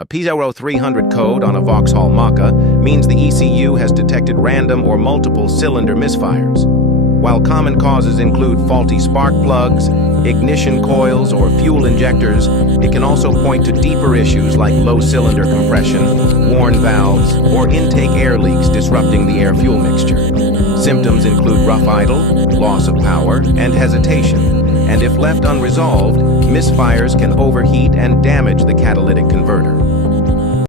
A P0300 code on a Vauxhall Mokka means the ECU has detected random or multiple cylinder misfires. While common causes include faulty spark plugs, ignition coils, or fuel injectors, it can also point to deeper issues like low cylinder compression, worn valves, or intake air leaks disrupting the air-fuel mixture. Symptoms include rough idle, loss of power, and hesitation, and if left unresolved, misfires can overheat and damage the catalytic converter.